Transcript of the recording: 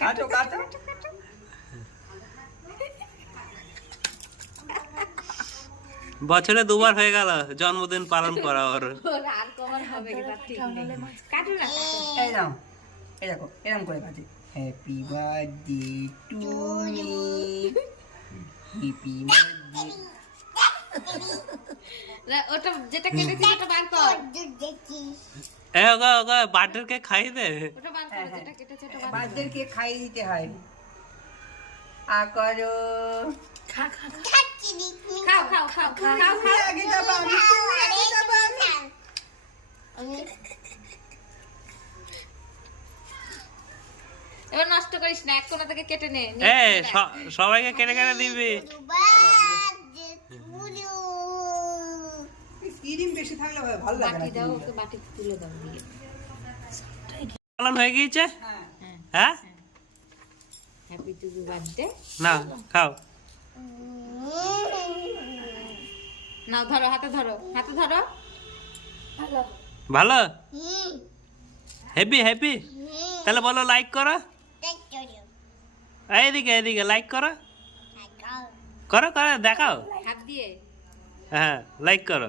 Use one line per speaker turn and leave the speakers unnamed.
কাটো কাটো।
বছরে দুবার হয়ে গেল জন্মদিন পালন করা ওর।
এরকম করে কাটে happy birthday to happy birthday
ওটা যেটা কেটেছি ওটা বার কর।
এ ওগা ওগা বার্থডে কেক খাইয়ে দে
ওটা বার কর যেটা কেটেছে ওটা
বার্থডে কে খাইয়ে দিতে হয় আ করো
খাও খাও খাও খাও খাও খাও
আগে যাব আমি আগে যাব আমি
এবার নষ্ট করিস না এক কোণা থেকে কেটে নে
এ সবাইকে কেটে কেটে দিবি
বেশি থাকলে ভালো লাগে
বাটি দাও ওকে বাটি তুলে দাও দিয়ে।
পালন হয়ে গিয়েছে?
হ্যাঁ।
হ্যাঁ?
হ্যাপি টু বি বার্থডে
না খাও।
নাও ধরো হাতে ধরো হাতে ধরো।
ভালো। হ্যাপি হ্যাপি তাহলে বলো লাইক করো। এইদিকে এইদিকে লাইক করো। করো। করো দেখাও।
হাত দিয়ে।
হ্যাঁ লাইক করো।